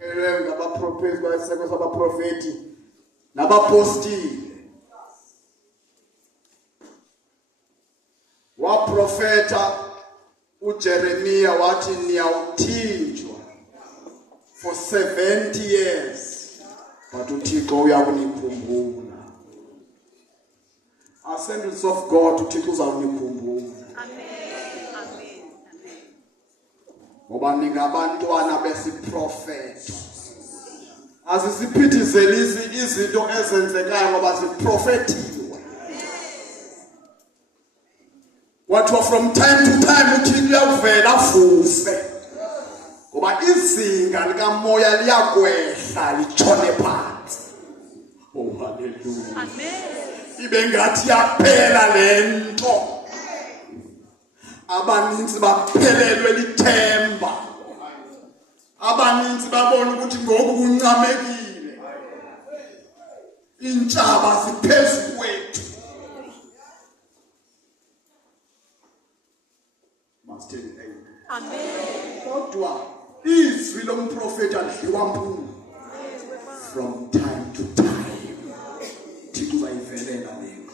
ngabaprofeti bayisekwe sabaprofeti nabapostile. Waprofeta uJeremia wathi niyawuthinjwa for 70 years but uThixo uyakunikhumbula. Assemblies of God uThixo uzawunikhumbula. Amen. Ngoba ningabantwana besiprofeto. Azisiphithizelisi izinto ezenzekayo ngoba ziprofetiwe. Wathiwa from time to time uThixo uyavela afufe. Ngoba izinga likamoya liyakwehla litshone phansi. Oh hallelujah. Amen. Ibe ngathi yaphela lento. Abaninzi baphelelwe lithemba. Abaninzi babona ukuthi ngoku kuncamekile. Intshaba ziphezulu kwethu. Master Amen. Kodwa izwi lomprofeti adliwa mpunga. From time to time. Thixo uzayivelela lento.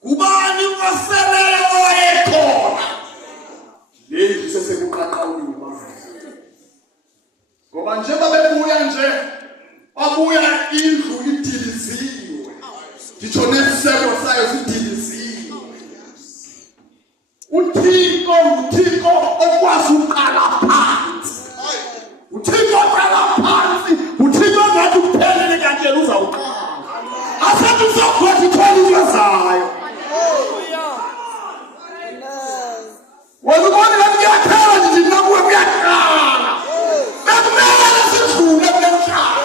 Kubani waseleyo oyekhona? Leyi sesekuqaqawini manje. Ngoba nje babebuya nje babuya indlu idiliziwe. Ngitsho nesiseko sayo sidiliziwe. uThixo okwazi uqala phansi. uThixo oqala phansi, uThixo ngathi uphelele kanti yena uzawuqala. Asathi uzogwetha ikholizwayo. Wena ubona ngathi kuyaphela nje nakuwe kuyaqala. Bekumele sidlule kulemhlaba.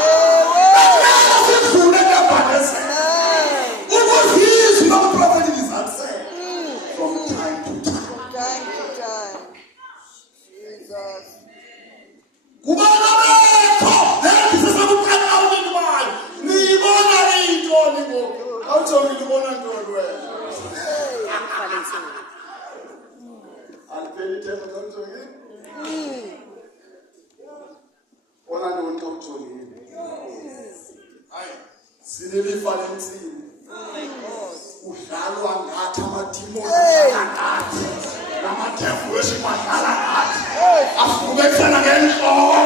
Bekumele sidlule kabhadese. Ukuzizwa nomprofeti lizase. From time to time. Jesus. Kubona betho, sesekuqala ukubani. Niyibona into ngoku. Awuthi ngibona ntoni wena? Alipeli themba ngomthongi. Ona ntoni xa uthongile? Hayi, sinelifa lensini. Udlalwa ngathi amadimoni ngathi. Lamadevu wesimadlala ngathi. Afubekela ngenhloko.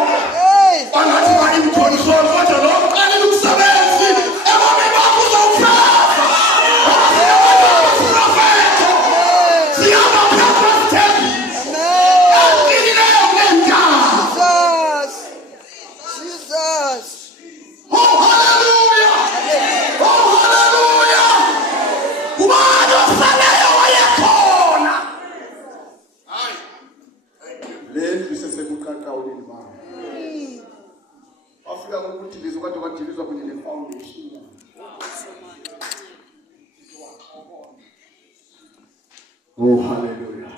Bangathi ba in-control kodwa lo uqalile umsebenzi. Ebami bakho uzawuphela. Siyama phakathi kwethembi. Jesus. Oh hallelujah. Oh hallelujah. Kubani oseleyo wayekhona. Hayi. Lendlu sesekuqaqawuleni bami. Bafika ukuthi lizwe kade kwadilizwa kunye ne-foundation. Oh hallelujah.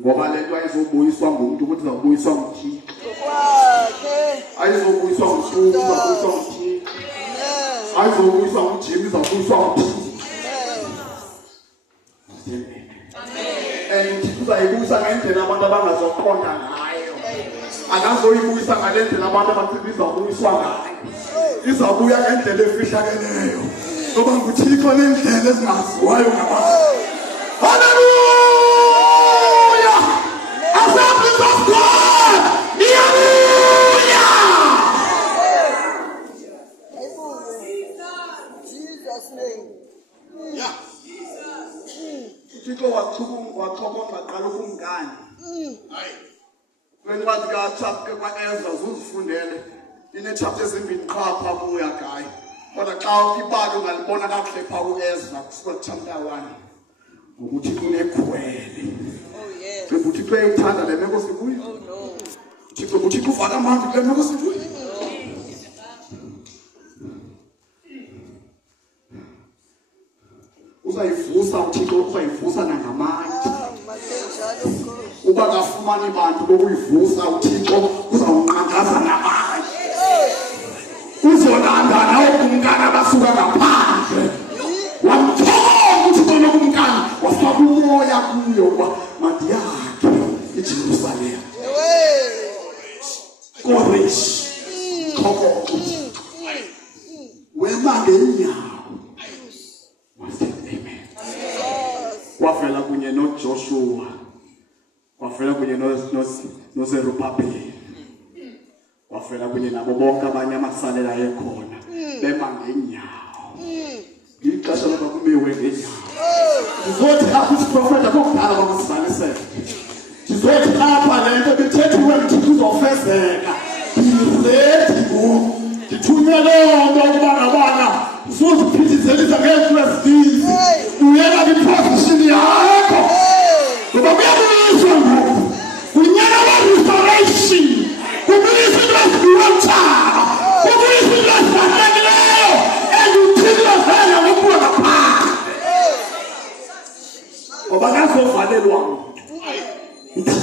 Ngoba lento ayizobuyiswa ngumuntu ukuthi izobuyiswa nguThixo. Kwakhe. Ayizobuyiswa nguThixo, izobuyiswa nguThixo. Ayizobuyiswa nguJimmy, izobuyiswa nguThixo. And uThixo uzayibuyisa ngendlela abantu abangazoqonda ngayo. Akazoyibuyisa ngalendlela abantu abathi izobuyiswa ngayo. Izabuya ngendlela efihlakeleyo. Ngoba nguThixo nendlela ezingaziwayo ngabantu. Hallelujah! Assemblies of God! Jesus' name. Yeah. uThixo wachobonga qala kumngane. Hayi. Wena bathi ka chapter kwaEzra uzifundele. Ine chapters ezimbili qha pha kuya guy. Kodwa xa ibalo ungalibona kakuhle pha kuEzra kusuka chapter 1. Ukuthi kunekhwele. Oh yes. Uthixo uyayithanda le meko sikuyo. Oh no. Uthixo uvaka amandla kule meko sikuyo. Uzayivusa uThixo uzayivusa nangamandla. Masenjalo Nkosi. Uba kafumani bantu bokuyivusa uThixo uzawunqangaza namandla. Uzolanda nawo kumkani abasuka ngaphandle. Wamthola uThixo lokumkani wafaka umoya kuyo kwa mandiyakhe iJerusalem. Joshua wafela kunye noZerubabeli wafela kunye nabo bonke abanye amasalela ekhona bema ngenyawo ixesha loba kumewe ngenyawo ndizothi apha isiprofeta kokudala bakusibanisele ndizothi apha le nto bethethiwe mthithu uzofezeka ndizedi ngoku ndithunywe loo nto ukuba ngabana usuziphithizelisa ngeentsuku ezininzi uyela kwiposition yakho ngoba kuyabuyiswa ngoku kunyaka wa-restoration kubuyisa into ezibiwotshaba kubuyisa into ezibalulekileyo enduthini lozela ngokuwa ngaphaa ngoba kazovalelwa mntu.